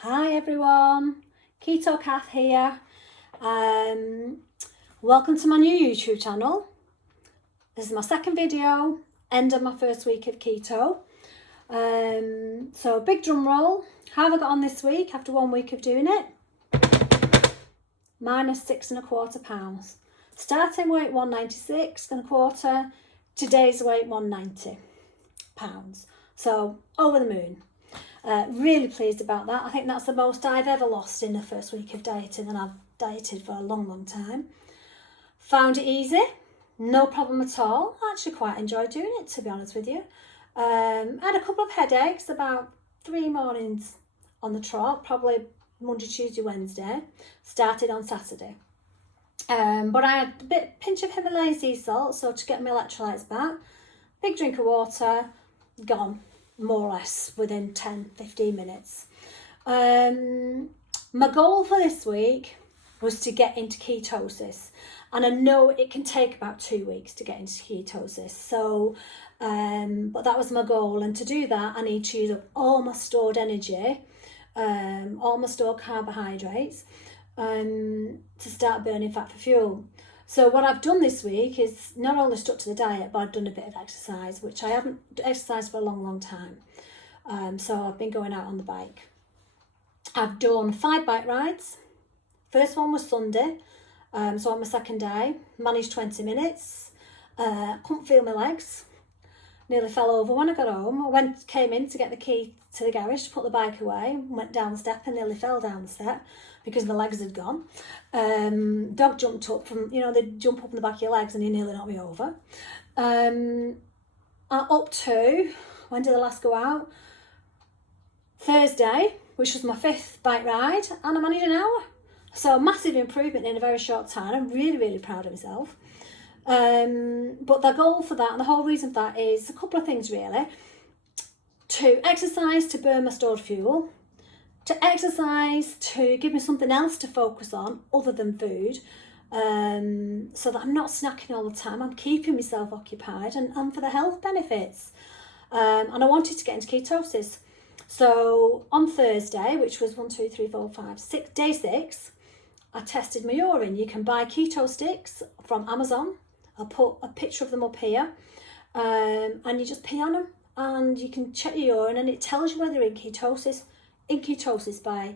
Hi everyone, Keto Kath here. Welcome to my new YouTube channel. This is my second video, end of my first week of keto. So big drum roll. How have I got on this week after 1 week of doing it? Minus 6.25 pounds. Starting weight 196.25. Today's weight 190 pounds. So over the moon. Really pleased about that. I think that's the most I've ever lost in the first week of dieting, and I've dieted for a long time. Found it easy, no problem at all. I actually quite enjoyed doing it, to be honest with you. I had a couple of headaches about 3 mornings on the trot, probably Monday, Tuesday, Wednesday. Started on Saturday. But I had a pinch of Himalayan sea salt, so to get my electrolytes back. Big drink of water, gone. More or less within 10-15 minutes. My goal for this week was to get into ketosis, and I know it can take about 2 weeks to get into ketosis, so but that was my goal, and to do that I need to use up all my stored energy, all my stored carbohydrates, to start burning fat for fuel. So what I've done this week is not only stuck to the diet, but I've done a bit of exercise, which I haven't exercised for a long time. So I've been going out on the bike. I've done 5 bike rides. First one was Sunday, so on my second day, managed 20 minutes. Couldn't feel my legs. Nearly fell over when I got home. I came in to get the key to the garage to put the bike away, went down the step and nearly fell down the step because the legs had gone. Dog jumped up from, they jump up in the back of your legs and he nearly knocked me over. Up to, when did the last go out? Thursday, which was my 5th bike ride, and I managed an hour. So massive improvement in a very short time. I'm really proud of myself. But the goal for that, and the whole reason for that, is a couple of things really. To exercise to burn my stored fuel, to exercise to give me something else to focus on other than food, so that I'm not snacking all the time, I'm keeping myself occupied, and for the health benefits. And I wanted to get into ketosis. So on Thursday, which was day 6, I tested my urine. You can buy keto sticks from Amazon. I'll put a picture of them up here, and you just pee on them and you can check your urine and it tells you whether you're in ketosis by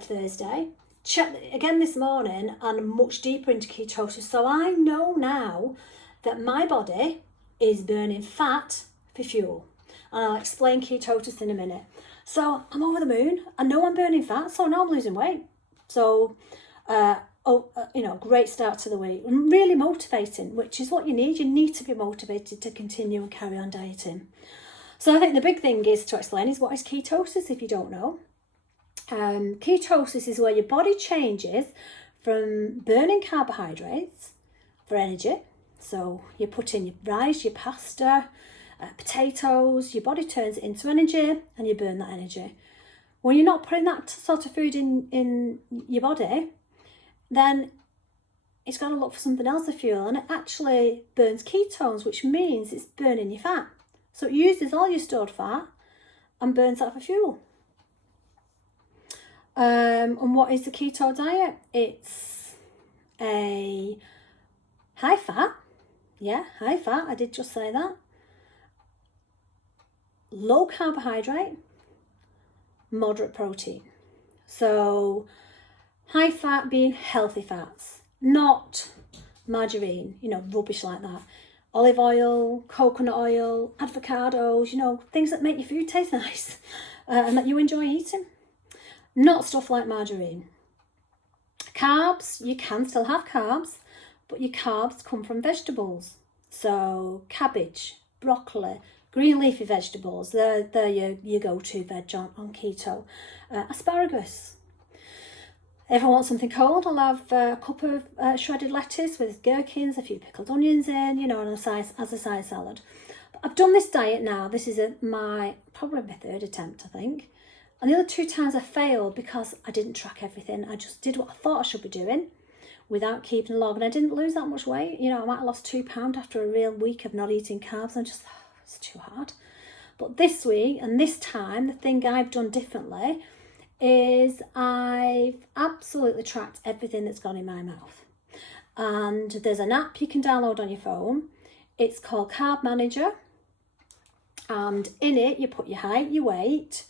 Thursday. Check again this morning and I'm much deeper into ketosis, so I know now that my body is burning fat for fuel, and I'll explain ketosis in a minute. So I'm over the moon. I know I'm burning fat, so now I'm losing weight. So great start to the week. Really motivating, which is what you need. You need to be motivated to continue and carry on dieting. So I think the big thing is to explain is what is ketosis if you don't know. Ketosis is where your body changes from burning carbohydrates for energy. So you put in your rice, your pasta, potatoes, your body turns it into energy and you burn that energy. When you're not putting that sort of food in your body, then it's got to look for something else to fuel, and it actually burns ketones, which means it's burning your fat. So it uses all your stored fat and burns that for fuel. And what is the keto diet? It's a high fat. Yeah, high fat. I did just say that. Low carbohydrate, moderate protein. So high fat being healthy fats, not margarine, rubbish like that. Olive oil, coconut oil, avocados, things that make your food taste nice and that you enjoy eating. Not stuff like margarine. Carbs, you can still have carbs, but your carbs come from vegetables. So cabbage, broccoli, green leafy vegetables, they're your go-to veg on keto. Asparagus. Everyone wants something cold, I'll have a cup of shredded lettuce with gherkins, a few pickled onions in, and as a side salad. But I've done this diet now. This is probably my 3rd attempt, I think. And the other 2 times I failed because I didn't track everything. I just did what I thought I should be doing without keeping a log. And I didn't lose that much weight. I might have lost 2 pounds after a real week of not eating carbs. It's too hard. But this week and this time, the thing I've done differently is I've absolutely tracked everything that's gone in my mouth. And there's an app you can download on your phone. It's called Carb Manager. And in it, you put your height, your weight,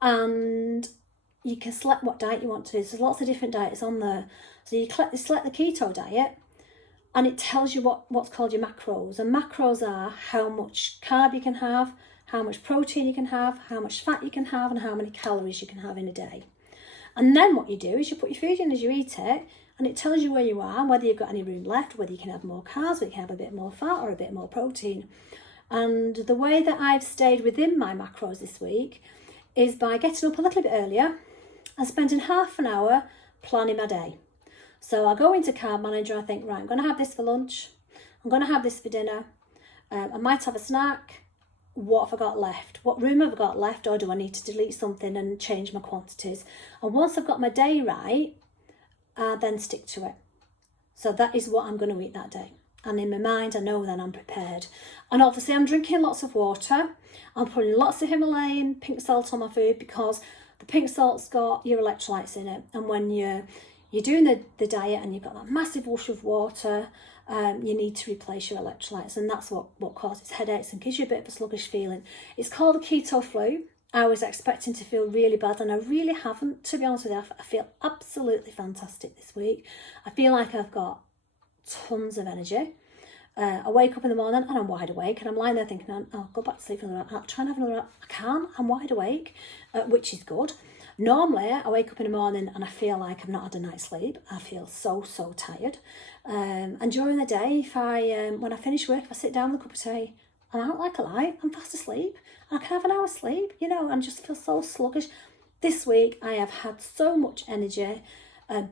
and you can select what diet you want to do. There's lots of different diets on there. So you select the keto diet, and it tells you what's called your macros. And macros are how much carb you can have, how much protein you can have, how much fat you can have, and how many calories you can have in a day. And then what you do is you put your food in as you eat it, and it tells you where you are, whether you've got any room left, whether you can have more carbs, whether you can have a bit more fat or a bit more protein. And the way that I've stayed within my macros this week is by getting up a little bit earlier and spending half an hour planning my day. So I go into Carb Manager, I think, right, I'm going to have this for lunch, I'm going to have this for dinner, I might have a snack. What have I got left? What room have I got left, or do I need to delete something and change my quantities? And once I've got my day right, I then stick to it. So that is what I'm going to eat that day. And in my mind, I know then I'm prepared. And obviously I'm drinking lots of water. I'm putting lots of Himalayan pink salt on my food, because the pink salt's got your electrolytes in it. And when you're doing the diet and you've got that massive whoosh of water, you need to replace your electrolytes, and that's what causes headaches and gives you a bit of a sluggish feeling. It's called the keto flu. I was expecting to feel really bad, and I really haven't, to be honest with you. I feel absolutely fantastic this week. I feel like I've got tons of energy. I wake up in the morning and I'm wide awake, and I'm lying there thinking, I'll go back to sleep for another hour. I'll try and have another hour. I can't, I'm wide awake, which is good. Normally, I wake up in the morning and I feel like I've not had a night's sleep. I feel so tired. And during the day, if when I finish work, if I sit down with a cup of tea, I'm out like a light, I'm fast asleep, and I can have an hour's sleep, and just feel so sluggish. This week, I have had so much energy.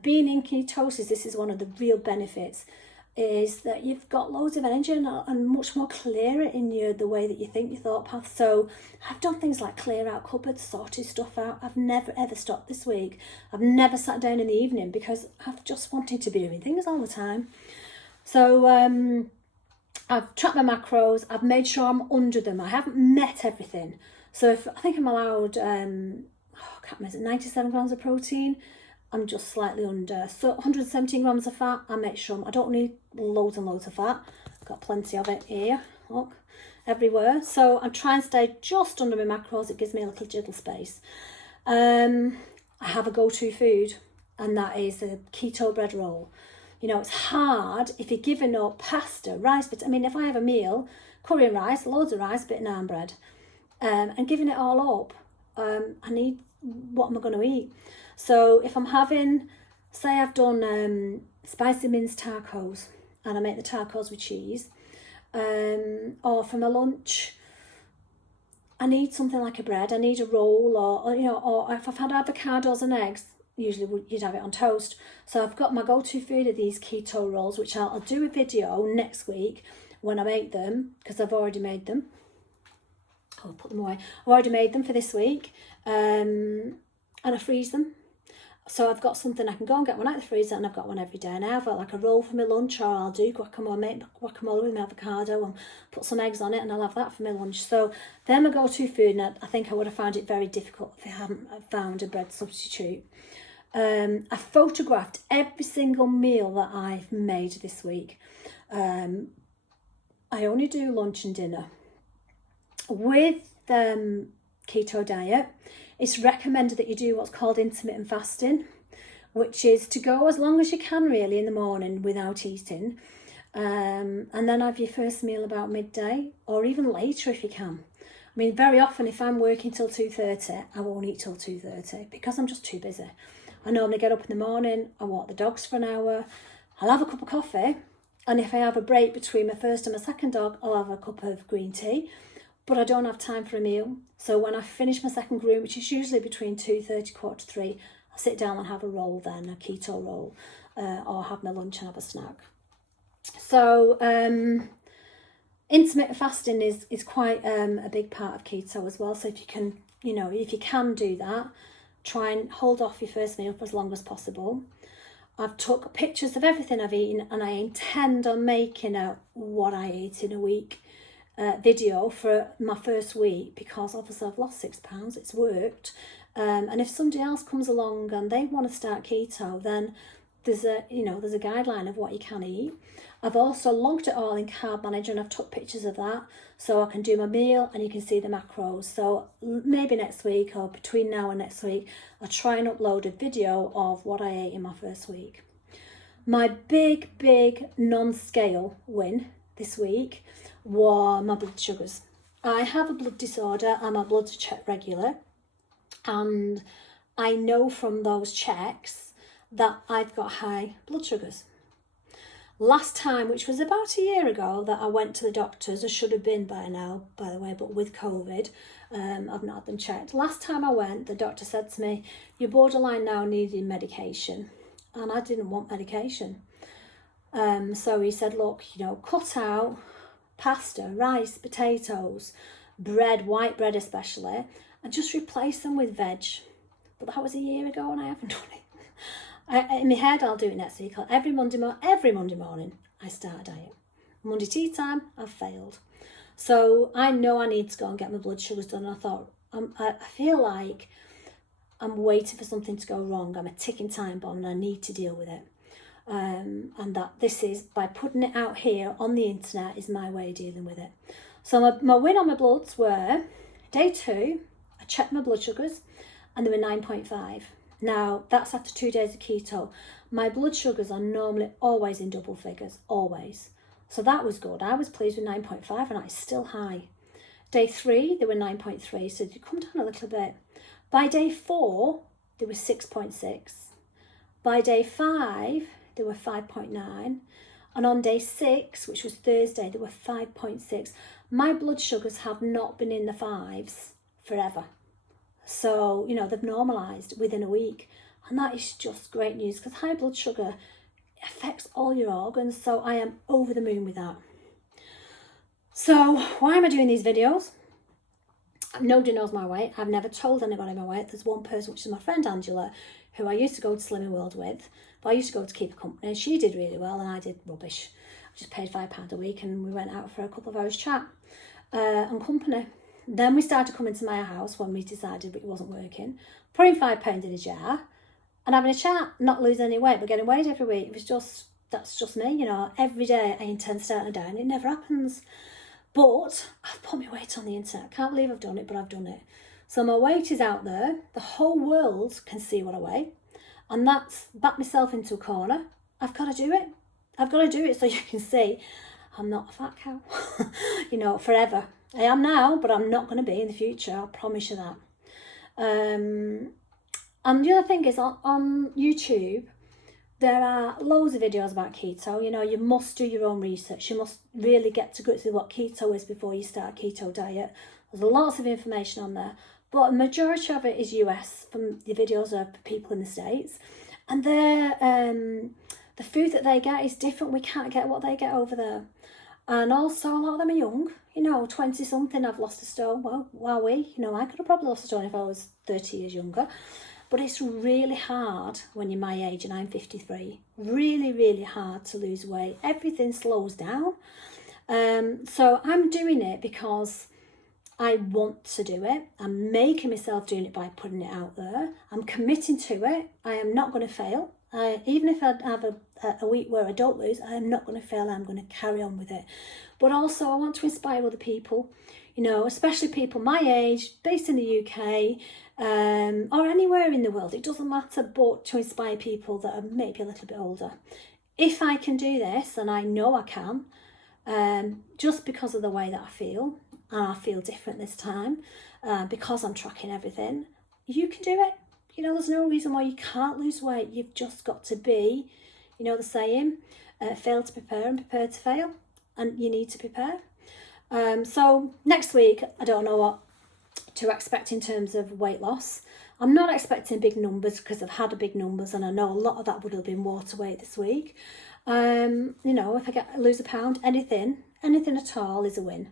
Being in ketosis, this is one of the real benefits, is that you've got loads of energy and much more clearer in the way that you think, your thought path. So I've done things like clear out cupboards, sorted stuff out. I've never ever stopped this week. I've never sat down in the evening because I've just wanted to be doing things all the time. So I've tracked my macros. I've made sure I'm under them. I haven't met everything. So I think I'm allowed, I can't remember, 97 grams of protein. I'm just slightly under. So 117 grams of fat, I make sure I don't need loads and loads of fat. I've got plenty of it here, look, everywhere. So I'm trying to stay just under my macros. It gives me a little jiggle space. I have a go-to food, and that is a keto bread roll. It's hard if you're giving up pasta, rice, but I mean, if I have a meal, curry and rice, loads of rice, bit of naan bread, and giving it all up, I need, what am I going to eat? So if I'm having, say I've done spicy minced tacos, and I make the tacos with cheese, or for my lunch, I need something like a bread, I need a roll, or if I've had avocados and eggs, usually you'd have it on toast. So I've got my go-to food of these keto rolls, which I'll do a video next week when I make them, because I've already made them. I'll put them away. I've already made them for this week, and I freeze them. So I've got something I can go and get one out of the freezer, and I've got one every day. And I have like a roll for my lunch, or I'll do guacamole, make guacamole with my avocado and put some eggs on it, and I'll have that for my lunch. So they're my go-to food, and I think I would have found it very difficult if I hadn't found a bread substitute. I photographed every single meal that I've made this week. I only do lunch and dinner. With keto diet, it's recommended that you do what's called intermittent fasting, which is to go as long as you can really in the morning without eating, and then have your first meal about midday, or even later if you can. I mean, very often if I'm working till 2:30, I won't eat till 2:30 because I'm just too busy. I normally get up in the morning, I walk the dogs for an hour, I'll have a cup of coffee, and if I have a break between my first and my second dog, I'll have a cup of green tea. But I don't have time for a meal. So when I finish my second groom, which is usually between 2:30, 2:45, I'll sit down and have a roll then, a keto roll, or have my lunch and have a snack. So intermittent fasting is quite a big part of keto as well. So if you can do that, try and hold off your first meal for as long as possible. I've took pictures of everything I've eaten, and I intend on making a what I ate in a week video for my first week, because obviously I've lost 6 pounds, it's worked, And if somebody else comes along and they want to start keto, then there's a guideline of what you can eat. I've also logged it all in Carb Manager, and I've took pictures of that so I can do my meal and you can see the macros. So maybe next week or between now and next week, I'll try and upload a video of what I ate in my first week. My big non-scale win this week were my blood sugars. I have a blood disorder and my blood's checked regular, and I know from those checks that I've got high blood sugars. Last time, which was about a year ago, that I went to the doctors, I should have been by now, by the way, but with COVID, I've not had them checked. Last time I went, the doctor said to me, you're borderline now needing medication. And I didn't want medication. So he said, look, cut out pasta, rice, potatoes, bread, white bread especially, and just replace them with veg. But that was a year ago and I haven't done it. In my head, I'll do it next week. Every Monday morning, I start a diet. Monday tea time, I've failed. So I know I need to go and get my blood sugars done. I thought, I feel like I'm waiting for something to go wrong. I'm a ticking time bomb and I need to deal with it. And that this is, by putting it out here on the internet, is my way of dealing with it. So my win on my bloods were, day 2, I checked my blood sugars and they were 9.5. Now, that's after 2 days of keto. My blood sugars are normally always in double figures, always. So that was good. I was pleased with 9.5 and it's still high. Day 3, they were 9.3, so they come down a little bit. By day 4, they were 6.6. By day 5, they were 5.9. And on day 6, which was Thursday, they were 5.6. My blood sugars have not been in the 5s forever. So, they've normalised within a week. And that is just great news, because high blood sugar affects all your organs. So I am over the moon with that. So why am I doing these videos? Nobody knows my weight. I've never told anybody my weight. There's one person, which is my friend Angela, who I used to go to Slimming World with. But I used to go to Keep Company, and she did really well and I did rubbish. I just paid £5 a week and we went out for a couple of hours chat and company. Then we started coming to my house when we decided it wasn't working, putting £5 in a jar and having a chat, not losing any weight but getting weighed every week. That's just me, every day I intend starting a diet and it never happens. But I've put my weight on the internet. I can't believe I've done it, but I've done it. So my weight is out there. The whole world can see what I weigh. And that's backed myself into a corner. I've got to do it. I've got to do it so you can see I'm not a fat cow, forever. I am now, but I'm not going to be in the future. I'll promise you that. And the other thing is on YouTube, there are loads of videos about keto. You must do your own research. You must really get to grips with what keto is before you start a keto diet. There's lots of information on there, but a majority of it is US, from the videos of people in the States. And the food that they get is different. We can't get what they get over there. And also a lot of them are young, 20 something. I've lost a stone. Well, wowee, I could have probably lost a stone if I was 30 years younger. But it's really hard when you're my age, and I'm 53. Really, really hard to lose weight. Everything slows down. So I'm doing it because I want to do it. I'm making myself doing it by putting it out there. I'm committing to it. I am not going to fail. Even if I have a week where I don't lose, I am not going to fail. I'm going to carry on with it. But also I want to inspire other people, especially people my age, based in the UK, or anywhere in the world. It doesn't matter, but to inspire people that are maybe a little bit older. If I can do this, and I know I can, just because of the way that I feel, and I feel different this time, because I'm tracking everything, you can do it. There's no reason why you can't lose weight. You've just got to be, the saying, fail to prepare and prepare to fail. And you need to prepare. So next week, I don't know what to expect in terms of weight loss. I'm not expecting big numbers because I've had big numbers, and I know a lot of that would have been water weight this week. If I lose a pound, anything at all is a win.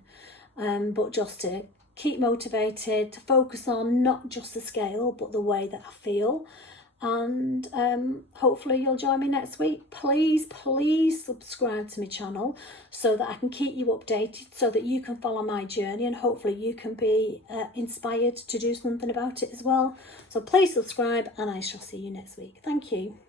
But just to keep motivated, to focus on not just the scale, but the way that I feel, and hopefully you'll join me next week. Please subscribe to my channel so that I can keep you updated, so that you can follow my journey, and hopefully you can be inspired to do something about it as well. So please subscribe, and I shall see you next week. Thank you.